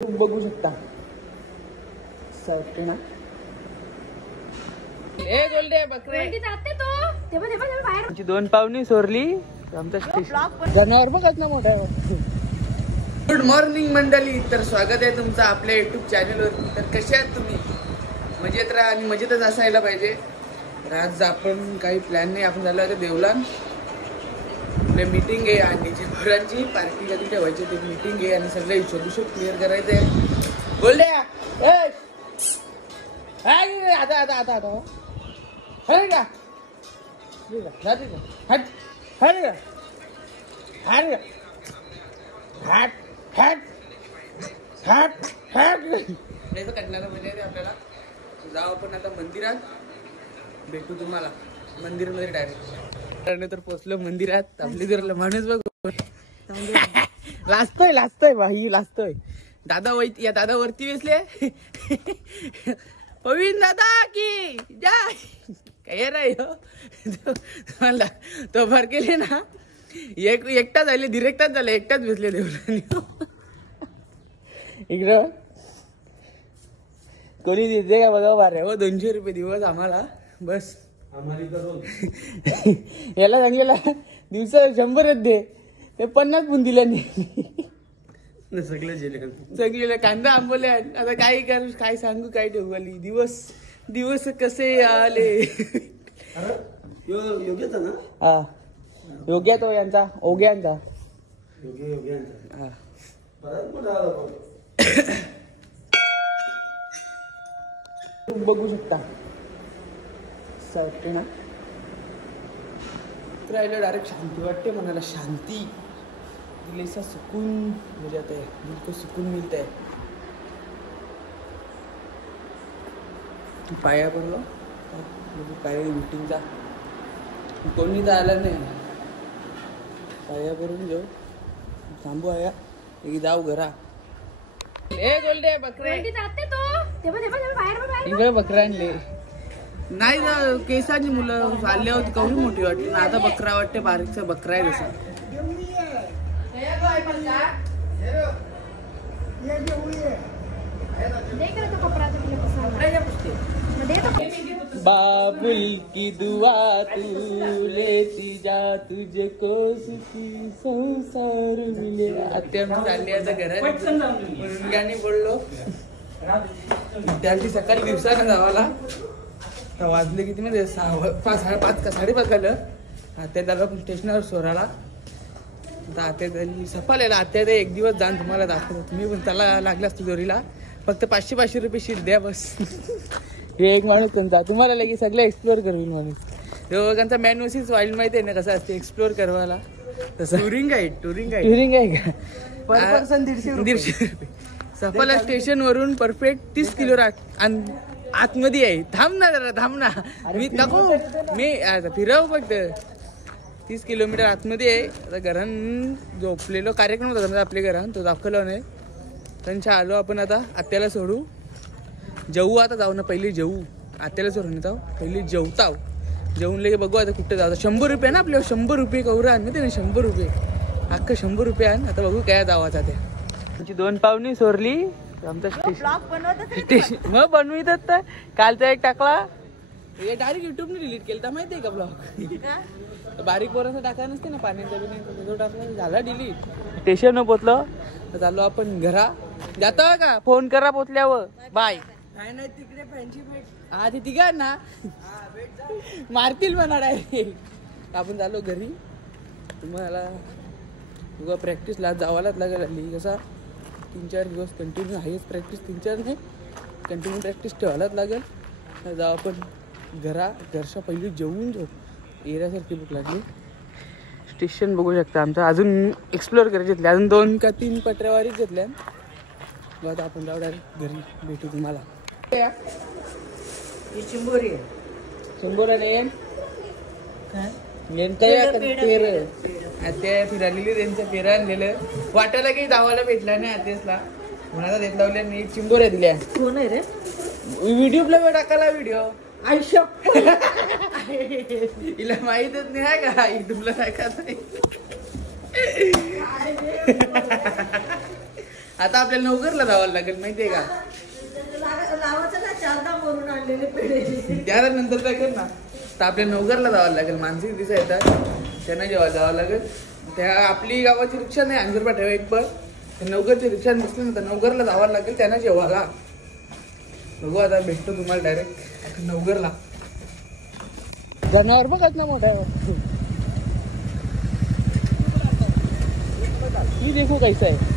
बघू शकता ना ए गोल्डे बकरे दोन पावनी सोरली आमचा जनावर बघत ना मोठा. गुड मॉर्निंग मंडळी, तर स्वागत आहे तुमचं आपल्या युट्यूब चॅनलवर. तर कसे आहात तुम्ही? मजेत राहा आणि मजेतच असायला पाहिजे. तर आज आपण काही प्लॅन नाही, आपण झालं होतं देवलान मीटिंग आहे आणि जे घरांची पार्टी कधी ठेवायची ते मीटिंग आहे आणि सगळे इशू क्लिअर करायचं आहे. गोल्ड्या आता आता आता आता हरे का हट हरे का हरे हट हट हट हट याचं कटणाला म्हणजे आपल्याला जाऊ आपण आता मंदिरात. भेटू तुम्हाला मंदिरामध्ये डायरेक्ट. तर पोचलो मंदिरात. आपली जर माणूस बघ लाजतोय भाई लाजतोय. दादा या दादा वरती बसले. पवीन दादा की जय काय रे मला तो भर केले ना एकटा झाले डिरेक्टच झाले एकटाच बसले देवलानी. इकडं कोणी देते का बघा बारे हो 200 रुपये दिवस आम्हाला बस. याला सांगलेला दिवसा 100च दे ते 50 पण दिल्या नाही. सगळे कांदा आंबोले आता काय सांगू काय ठेवू आली दिवस कसे आले. योग्यचा ना हा योग्य तो यांचा ओग्यांचा बघू शकता ना. राहिलं डायरेक्ट शांती वाटते मनाला. शांती दिलेसा सुकून हो जाता है, दिल को सुकून मिलता है. पाया पडलो पाया मीटिंगचा कोणी तर आला नाही. पाया पडून जाऊ थांबू आया जाऊ घरा. ए गोल्डे बकरे इकडे बकरा आणले नाही ना. केसाची मुलं आले होती कवडी मोठी वाटली. आता बकरा वाटते बारीकचा बकरा आहे जसा. बाबुल की दुआ तू लेती जा तुझे को सुखी संसार मिले. आता आमची चालली आता घरात गाणी बोललो. त्याची सकाळी दिवसाला जावाला वाजले किती म्हणजे 5 साडेपाच का 5:30 झालं. आत्या त्याला पण स्टेशनवर सोराला आत्या सपालेला. आत्या ते एक दिवस जाण तुम्हाला दाखवतो. तुम्ही पण त्याला लागला असतो जोरीला. फक्त 500 रुपये शीट द्या बस. हे एक माणूस त्यांचा तुम्हाला लगे सगळं एक्सप्लोर करवील माणूस. त्यांचा मॅनोसिस वाईल्ड माहिती आहे ना कसं असते एक्सप्लोर करवायला तसं. टुरिंग आहे का पर पर्सन 150 रुपये. सफाला स्टेशन वरून परफेक्ट 30 किलो आतमध्ये आहे. थांब ना जरा थांब ना मी नको मी फिरव फक्त 30 किलोमीटर आतमध्ये आहे. आता घरान झोपलेलो कार्यक्रम होता आपल्या घरात तो दाखवला नाही. त्यांच्या आलो आपण आता आत्याला सोडू जेवू. आता जाऊ ना पहिले जेवू. आत्याला सोडून येतो पहिले जेवताव. जेवून लगे बघू आता कुठं जाऊ. 100 रुपये ना आपल्यावर 100 रुपये कवरा आण ना 100 रुपये अख्खं 100 रुपये आण. आता बघू काय जावाचा त्या आमची 2 पावनी सोरली आमचा स्टेशन मग बनवितात. तर कालचा एक टाकला हे डायरेक्ट युट्यूबने डिलीट केला माहिती आहे का ब्लॉग. बारीक पोरांचा टाकला नसते ना पाण्याचा बी नाही तो टाकला झाला डिलीट. स्टेशन पोचलो तर चाललो आपण घरा. जातो का फोन करा पोचल्यावर बाय. काय नाही तिकडे फ्रेंडशिप हा ते तिघा ना मारतील म्हणा डायरेक्ट. आपण झालो घरी. तुम्हाला प्रॅक्टिसला जावालाच लागेल. कसा 3-4 दिवस कंटिन्यू आहेच प्रॅक्टिस. 3-4 नाही कंटिन्यू प्रॅक्टिस ठेवायलाच लागेल. जाऊ आपण घरच्या पहिले जेवून जाऊ. एरियासारखी भूक लागली. स्टेशन बघू शकता आमचं. अजून एक्सप्लोर करायचे घेतले. अजून 2 का 3 पटऱ्यावारीच घेतल्या. बघा आपण जाऊ डायरेक्ट घरी भेटू तुम्हाला. शंभर नेम आत्या फिरालेली त्यांचं फेरा आणलेलं वाटायला काही धावायला भेटला नाही. आत्यासला कोणाला देत लावल्या नाही. चिंबोऱ्या दिल्या. कोण आहे रे युट्यूबला टाकायला व्हिडिओ आयुष्य हिला माहीतच नाही आहे का युट्यूबला टाकायचं. आता आपल्याला नवघरला जावं लागेल माहितीये का. लावायचं ना 4दा भरून आणलेले पेढे. त्यानंतर काय कर ना तर आपल्याला नवघरला जावं लागेल. मानसिक दिसा येतात त्यांना जेव्हा जावं लागेल. त्या आपली गावाची रिक्षा नाही 80 रुपये ठेवा एक पण. नवघरची रिक्षा नसली ना तर नवघरला जावं लागेल त्यांना जेव्हाला. बघू आता भेटतो तुम्हाला डायरेक्ट नवघरला. जनावर बघत ना मोठा मी देखू कैसा आहे.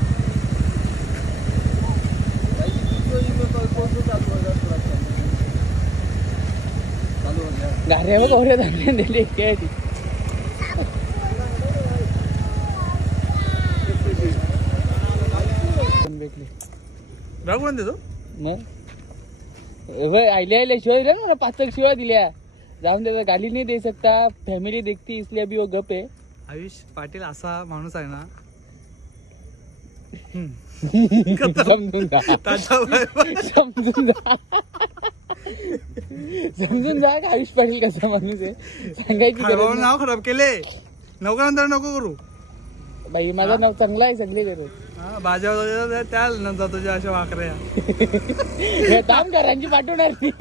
गाड्या बघ ओऱ्या धान्य दिले काय राघवण देतो मग आईले शिवाय दिल्या ना 5 शिवाय दिल्या. जाऊन देता गाली नाही दे सकता फॅमिली देखती इसलिए अभी वो गप है. आयुष पाटील असा माणूस आहे ना समजून जा समजून जा का आयुष पाटील कसा माणूस आहे सांगायची नाव खराब केले. नंतर नको करू बाई. माझं नाव चांगलं आहे सगळे करू. भाज्या त्या नंतर तुझ्या अशा वाकऱ्या काम करांची पाठवणार नाही.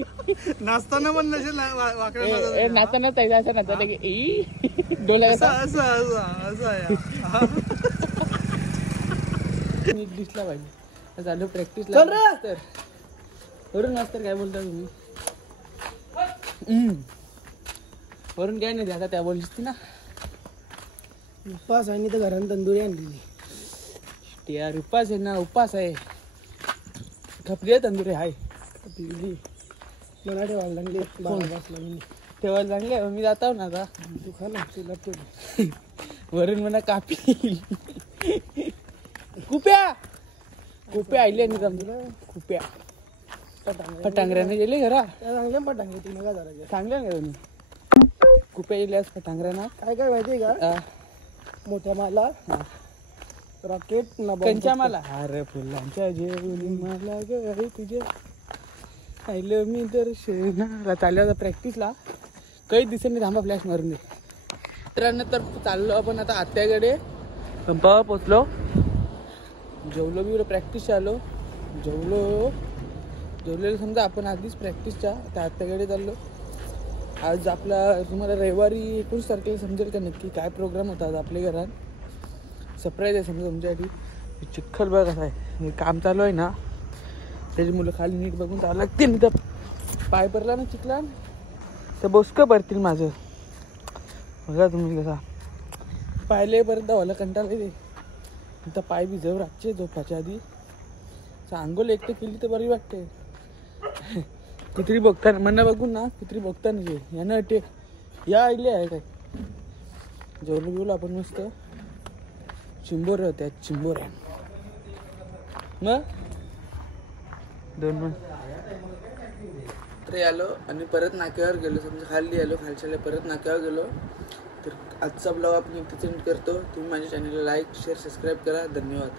नाचताना पण नसेल वाकऱ्या नाचा नसायचं असं नाचा की डोला असं आहे. नीट दिसला पाहिजे. चालू प्रॅक्टिसला तर वरून मास्तर काय बोलता तुम्ही. वरून काय नाही आता त्या बोललीस ती ना उपास आहे तर घरात तंदुरी आणली. यार उपास आहे ना उपास आहे. खपली आहे तंदुरी हाय मला ठेवायला लागले ठेवायला लागले. मी जातो ना आता तू खा ना तुला तो वरून म्हणा कापी कुप्या कुप्या आईले नाही जमलं. कुप्या पटांगऱ्याने गेले घरा चांगल्या पटांगे तुम्ही का जरा चांगल्या का तुम्ही कुप्या गेल्यास पटांगऱ्याना काय काय माहितीये का. मोठ्या माला रॉकेट कंच्या माला अरे फुलांच्या जेवणी मला ग तुझे आईलं मी दर्शनाला चाललं होता प्रॅक्टिसला. काही दिवसांनी थांबा फ्लॅश मारून दे. तर चाललो आपण आता आत्याकडे. पंपावर पोचलो. जेवलो बी प्रॅक्टिसच्या आलो. जेवलेलं समजा आपण आधीच प्रॅक्टिसच्या आता आत्याकडे चाललो. आज आपला तुम्हाला रविवारी 19 तारखेला समजेल का नक्की काय प्रोग्राम होता आज आपल्या घरात. सरप्राईज आहे समजा तुमच्यासाठी. चिखल बघ कसा आहे. हे काम चालू आहे ना त्याची मुलं खाली नीट बघून चालू लागते. नाही तर पाय भरला ना चिखला तर बोसकं भरतील माझं. बघा तुम्ही कसा पायले परत धावायला कंटाळले ते. आता पाय बी जवळ रातचे झोपाच्या आधी अंघोळ एकटं केली तर बरी वाटते. कुत्री बघताना म्हणणं बघून ना कुत्री बघताना यानं अटे या आईले आहे काय. जेवलो बिवलो आपण मस्त. चिंबोऱ्या होत्या चिंबोऱ्या मग 2 मिनिट तर आलो आणि परत नाक्यावर गेलो. समजा खाली आलो खालच्याला परत नाक्यावर गेलो. तर आजचा ब्लॉग आपण इथे सेंड करतो. तुम्ही माझ्या चॅनलला लाईक शेअर सबस्क्राईब करा. धन्यवाद.